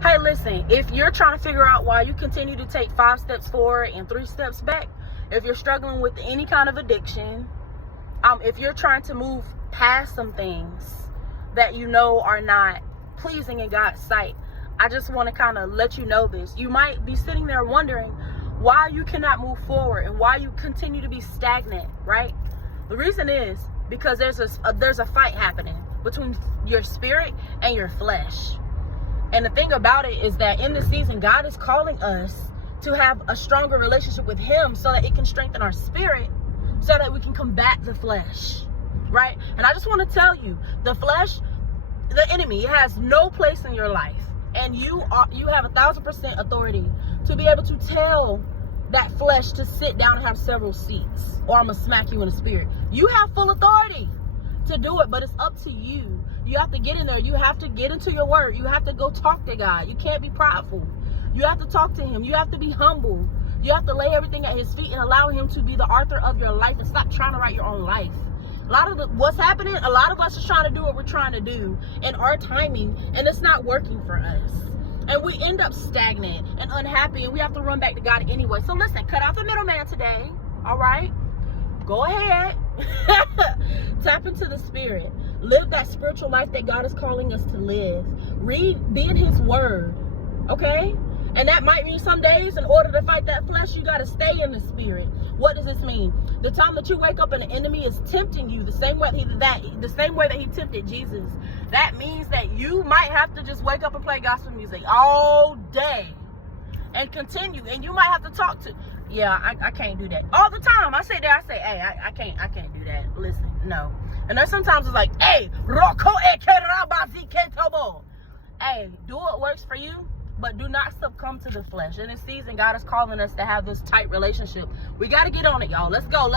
Hey, listen, if you're trying to figure out why you continue to take 5 steps forward and 3 steps back, if you're struggling with any kind of addiction, if you're trying to move past some things that you know are not pleasing in God's sight, I just want to kind of let you know this. You might be sitting there wondering why you cannot move forward and why you continue to be stagnant, right? The reason is because there's a fight happening between your spirit and your flesh. And the thing about it is that in this season, God is calling us to have a stronger relationship with Him so that it can strengthen our spirit, so that we can combat the flesh, right? And I just want to tell you, the flesh, the enemy, it has no place in your life. And you have 1,000% authority to be able to tell that flesh to sit down and have several seats, or I'm going to smack you in the spirit. You have full authority to do it, but it's up to you. You have to get in there. You have to get into your word. You have to go talk to God. You can't be prideful. You have to talk to Him. You have to be humble. You have to lay everything at His feet and allow Him to be the author of your life and stop trying to write your own life. What's happening, a lot of us are trying to do what we're trying to do in our timing, and it's not working for us. And we end up stagnant and unhappy, and we have to run back to God anyway. So listen, cut out the middleman today, all right? Go ahead. Tap into the Spirit. Live that spiritual life that God is calling us to live. Be in His word, okay? And that might mean some days, in order to fight that flesh, you got to stay in the Spirit. What does this mean? The time that you wake up and the enemy is tempting you the same way that he tempted Jesus. That means that you might have to just wake up and play gospel music all day and continue. And you might have to talk to, I can't do that all the time. I sit there, I say, hey, I can't do that. Listen, no. And then sometimes it's like, hey, hey, do what works for you, but do not succumb to the flesh. In this season, God is calling us to have this tight relationship. We got to get on it, y'all. Let's go.